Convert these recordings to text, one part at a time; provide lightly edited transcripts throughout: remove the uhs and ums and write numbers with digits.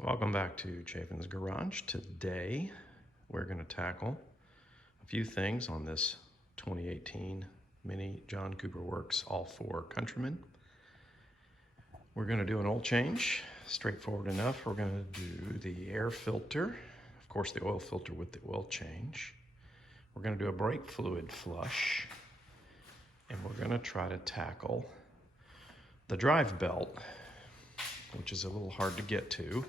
Welcome back to Chafin's Garage. Today we're going to tackle a few things on this 2018 Mini John Cooper Works All-4 Countryman. We're going to do an oil change, straightforward enough. We're going to do the air filter, of course the oil filter with the oil change. We're going to do a brake fluid flush, and we're going to try to tackle the drive belt, which is a little hard to get to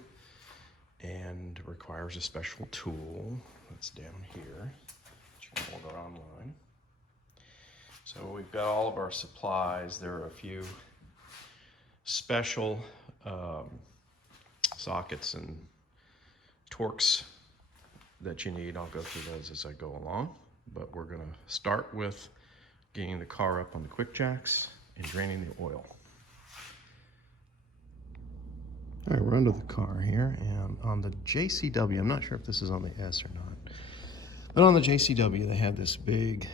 and requires a special tool that's down here that you can order online. So we've got all of our supplies. There are a few special sockets and Torx that you need. I'll go through those as I go along, but we're going to start with getting the car up on the quick jacks and draining the oil. All right, we're under the car here, and on the JCW, I'm not sure if this is on the S or not, but on the JCW they had this big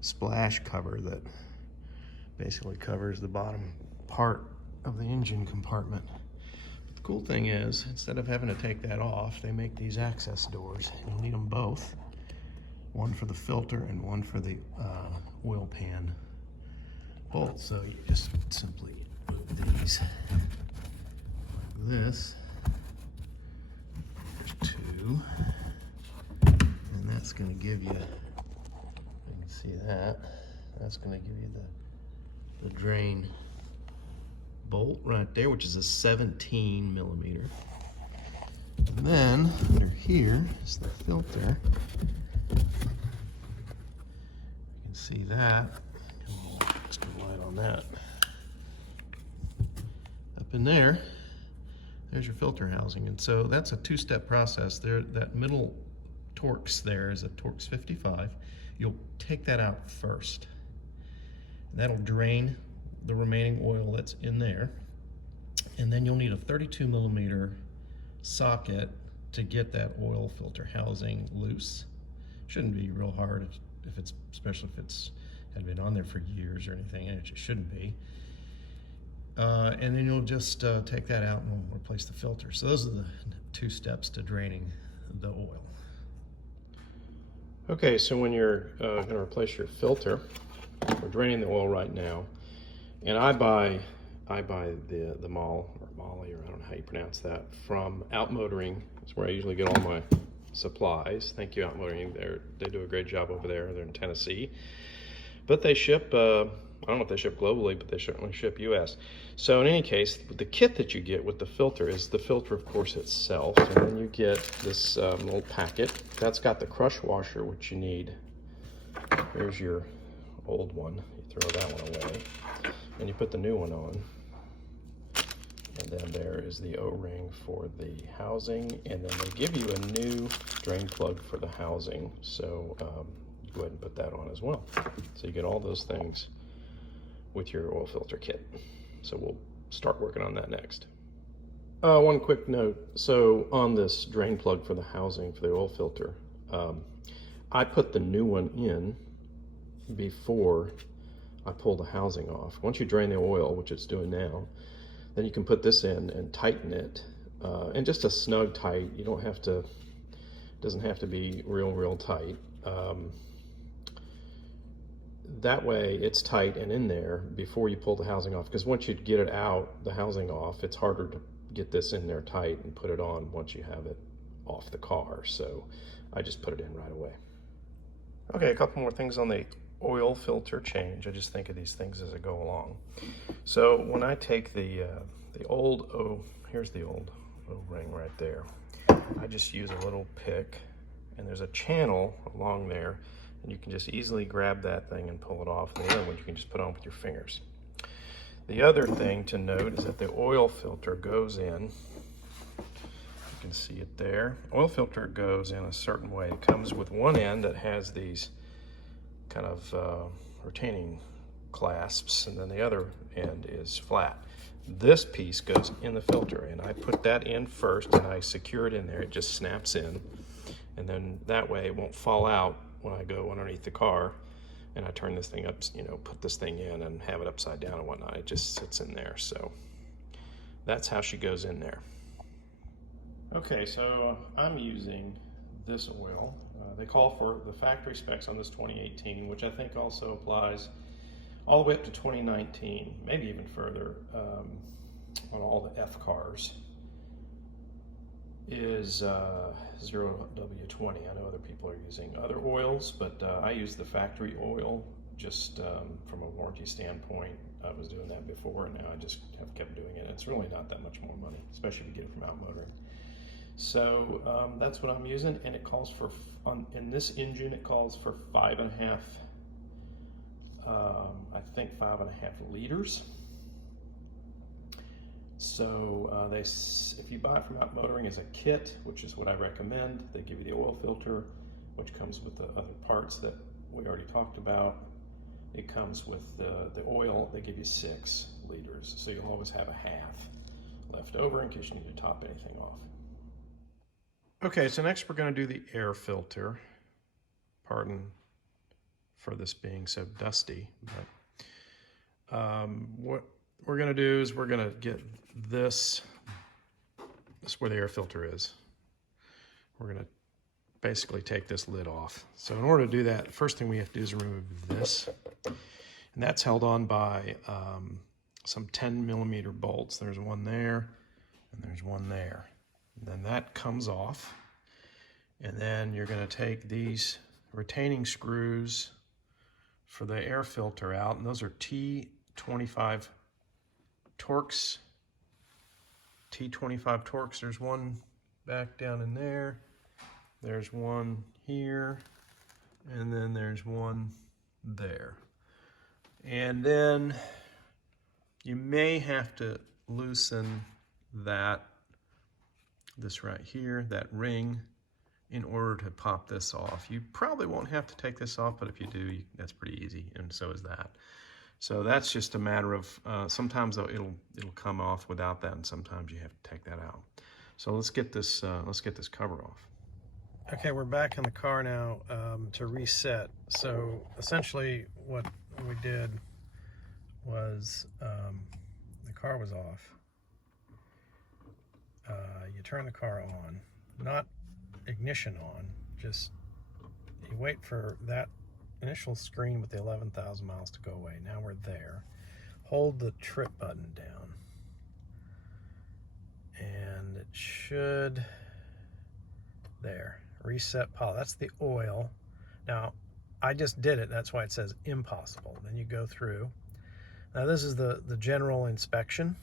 splash cover that basically covers the bottom part of the engine compartment. But the cool thing is, instead of having to take that off, they make these access doors. You'll need them both, one for the filter and one for the oil pan bolt. So you just simply move these like this. There's two, and that's going to give you, you can see that, that's going to give you the drain bolt right there, which is a 17 millimeter. And then under here is the filter. You can see that. A little extra light on that. Up in there, there's your filter housing. And so that's a two-step process. There, that middle Torx there is a Torx 55. You'll take that out first. And that'll drain the remaining oil that's in there. And then you'll need a 32 millimeter socket to get that oil filter housing loose. Shouldn't be real hard if it's, especially if it's had been on there for years or anything, and it just shouldn't be. And then you'll just take that out and we'll replace the filter. So those are the two steps to draining the oil. Okay, so when you're going to replace your filter, we're draining the oil right now, and I buy the Molly, or I don't know how you pronounce that, from Outmotoring. That's where I usually get all my supplies. Thank you, Outmotoring. They do a great job over there. They're in Tennessee, but they ship. I don't know if they ship globally, but they certainly ship US. So in any case, the kit that you get with the filter is the filter, of course, itself. And then you get this little packet. That's got the crush washer, which you need. Here's your old one. You throw that one away. And you put the new one on. And then there is the O-ring for the housing. And then they give you a new drain plug for the housing. So go ahead and put that on as well. So you get all those things with your oil filter kit. So we'll start working on that next. One quick note. So on this drain plug for the housing for the oil filter, I put the new one in before I pull the housing off. Once you drain the oil, which it's doing now, then you can put this in and tighten it, and just a snug tight. You don't have to, doesn't have to be real tight. That way it's tight and in there before you pull the housing off, because once you get it out, the housing off, it's harder to get this in there tight and put it on once you have it off the car. So I just put it in right away. Okay, a couple more things on the oil filter change. I just think of these things as I go along. So when I take the old here's the old O-ring right there. I just use a little pick, and there's a channel along there, and you can just easily grab that thing and pull it off. And the other one you can just put on with your fingers. The other thing to note is that the oil filter goes in. You can see it there. Oil filter goes in a certain way. It comes with one end that has these kind of retaining clasps, and then the other end is flat. This piece goes in the filter, and I put that in first and I secure it in there. It just snaps in, and then that way it won't fall out when I go underneath the car and I turn this thing up, you know, put this thing in and have it upside down and whatnot. It just sits in there. So that's how she goes in there. Okay, so I'm using this oil. They call for the factory specs on this 2018, which I think also applies all the way up to 2019, maybe even further, on all the F cars, is 0W20. I know other people are using other oils, but I use the factory oil just from a warranty standpoint. I was doing that before, and now I just have kept doing it. It's really not that much more money, especially if you get it from Outmotoring. So that's what I'm using, and it calls for, in this engine, it calls for 5.5, I think 5.5 liters. So if you buy it from Outmotoring as a kit, which is what I recommend, they give you the oil filter, which comes with the other parts that we already talked about. It comes with the oil. They give you 6 liters, so you'll always have a half left over in case you need to top anything off. Okay, so next we're going to do the air filter. Pardon for this being so dusty, but what we're going to do is we're going to get this is where the air filter is. We're going to basically take this lid off. So in order to do that, the first thing we have to do is remove this, and that's held on by some 10mm bolts. There's one there, and there's one there. And then that comes off, and then you're going to take these retaining screws for the air filter out, and those are T25 Torx. T25 Torx. There's one back down in there. There's one here, and then there's one there. And then you may have to loosen this right here, that ring, in order to pop this off. You probably won't have to take this off, but if you do, that's pretty easy, and so is that. So that's just a matter of, sometimes it'll come off without that, and sometimes you have to take that out. So let's get this cover off. Okay, we're back in the car now to reset. So essentially what we did was, the car was off. You turn the car on, not ignition on, just you wait for that initial screen with the 11,000 miles to go away. Now we're there. Hold the trip button down, and it should, there, reset poly. That's the oil. Now, I just did it, that's why it says impossible. Then you go through. Now this is the general inspection,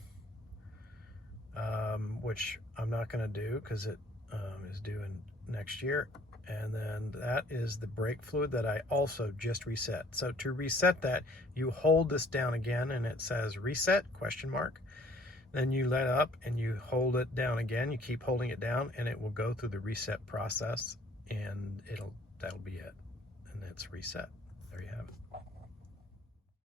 which I'm not going to do because it is due in next year. And then that is the brake fluid that I also just reset. So to reset that, you hold this down again, and it says reset, question mark. Then you let up and you hold it down again. You keep holding it down, and it will go through the reset process, and that'll be it. And it's reset. There you have it.